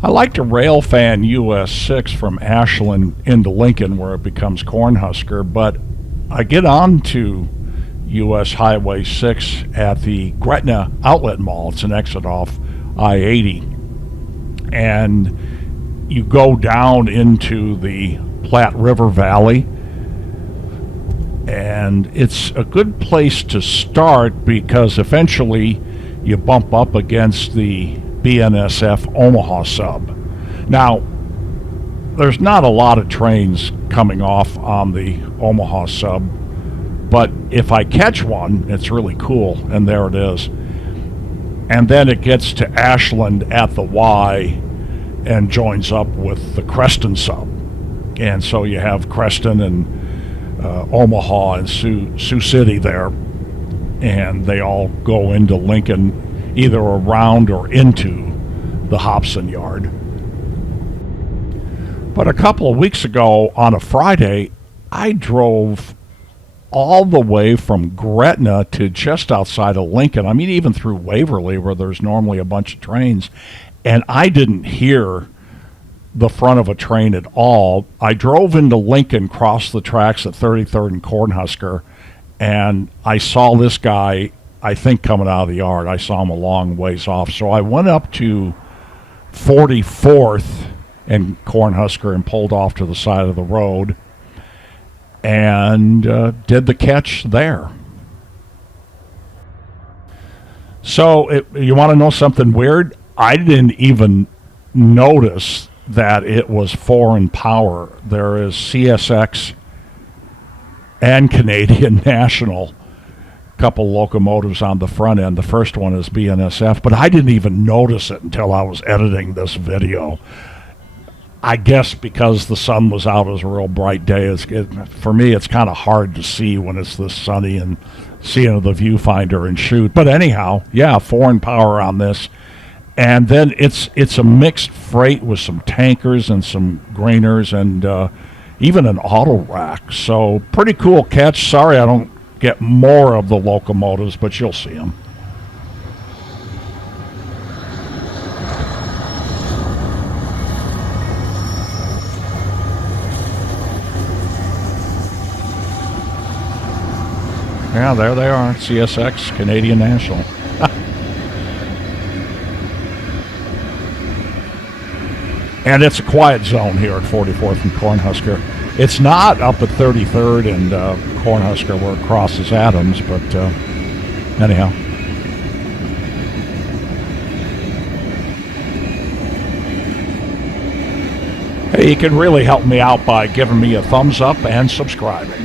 I like to rail fan US 6 from Ashland into Lincoln where it becomes Cornhusker, but I get on to US Highway 6 at the Gretna Outlet Mall. It's an exit off I-80. And you go down into the Platte River Valley, and it's a good place to start because eventually you bump up against the BNSF Omaha sub. Now, there's not a lot of trains coming off on the Omaha sub, but if I catch one, it's really cool, and there it is. And then it gets to Ashland at the Y and joins up with the Creston sub. And so you have Creston and Omaha and Sioux City there, and they all go into Lincoln either around or into the Hobson yard. But a couple of weeks ago on a Friday, I drove all the way from Gretna to just outside of Lincoln. I mean, even through Waverly, where there's normally a bunch of trains, and I didn't hear the front of a train at all. I drove into Lincoln, crossed the tracks at 33rd and Cornhusker, and I saw this guy, I think, coming out of the yard. I saw him a long ways off. So I went up to 44th and Cornhusker and pulled off to the side of the road and did the catch there. So you want to know something weird? I didn't even notice that it was foreign power. There is CSX and Canadian National, couple locomotives on the front end. The first one is BNSF, but I didn't even notice it until I was editing this video. I guess because the sun was out, it was a real bright day. For me, it's kind of hard to see when it's this sunny and see into the viewfinder and shoot. But anyhow, yeah, foreign power on this. And then it's a mixed freight with some tankers and some grainers and even an auto rack. So pretty cool catch. Sorry I don't get more of the locomotives, but you'll see them. Yeah, there they are. CSX, Canadian National. And it's a quiet zone here at 44th and Cornhusker. It's not up at 33rd and Cornhusker where it crosses Adams, but anyhow. Hey, you can really help me out by giving me a thumbs up and subscribing.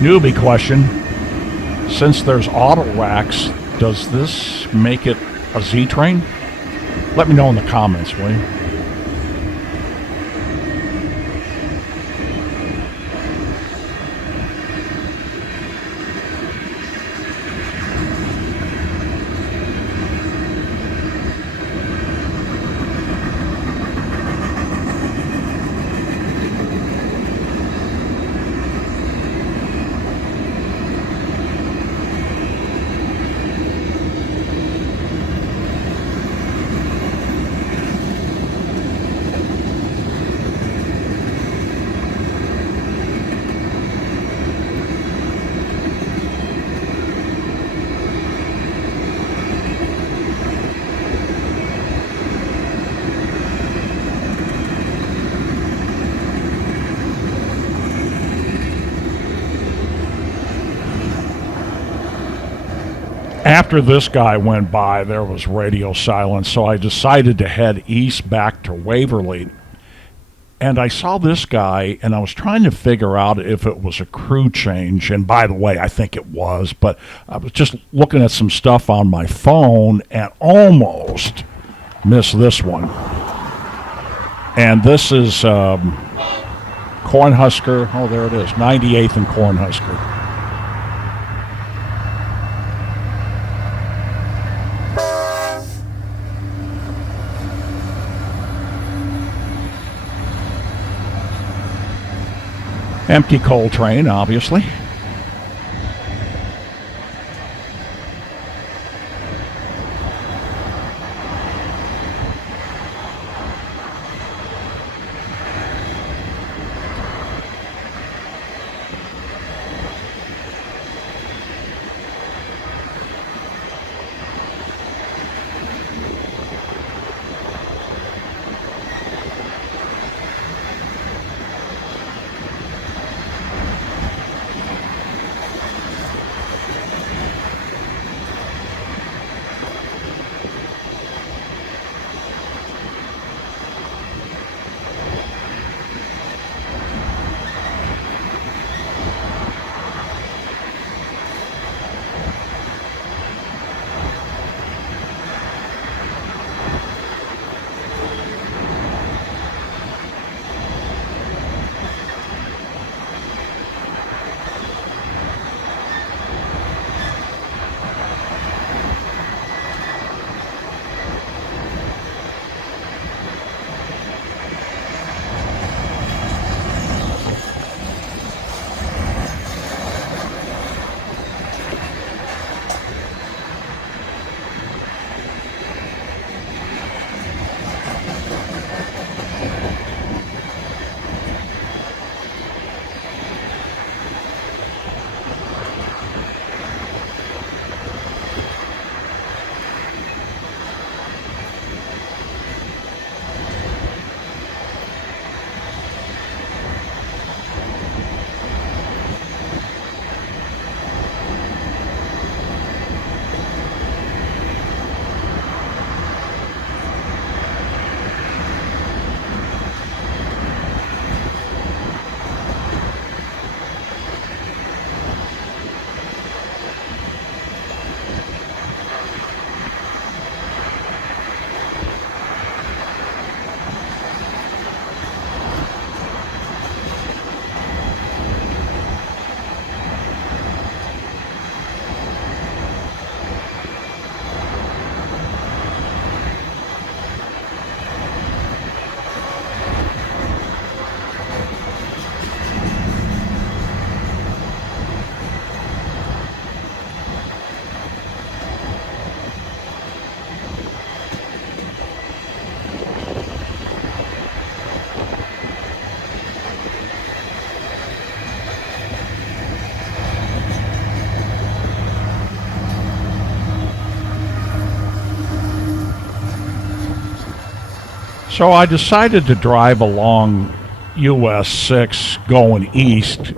Newbie question. Since there's auto racks, does this make it a Z train? Let me know in the comments, will you? After this guy went by, there was radio silence, so I decided to head east back to Waverly. And I saw this guy, and I was trying to figure out if it was a crew change. And by the way, I think it was, but I was just looking at some stuff on my phone and almost missed this one. And this is Cornhusker. Oh, there it is, 98th and Cornhusker. Empty coal train, obviously. So I decided to drive along US 6 going east.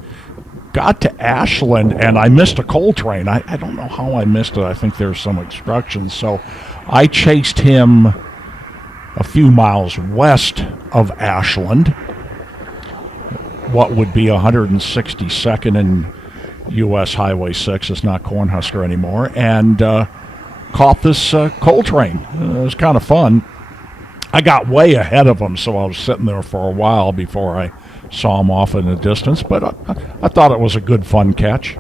Got to Ashland and I missed a coal train. I don't know how I missed it. I think there's some obstructions. So I chased him a few miles west of Ashland, what would be 162nd and US Highway 6. It's not Cornhusker anymore. And caught this coal train. It was kind of fun. I got way ahead of him, so I was sitting there for a while before I saw him off in the distance. But I thought it was a good, fun catch.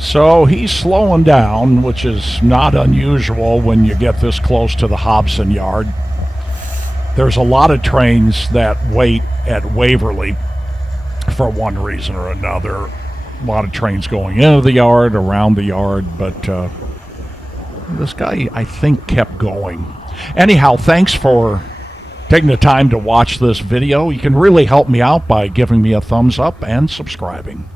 So he's slowing down, which is not unusual when you get this close to the Hobson yard. There's a lot of trains that wait at Waverly for one reason or another. A lot of trains going into the yard, around the yard, but this guy, I think, kept going. Anyhow, thanks for taking the time to watch this video. You can really help me out by giving me a thumbs up and subscribing.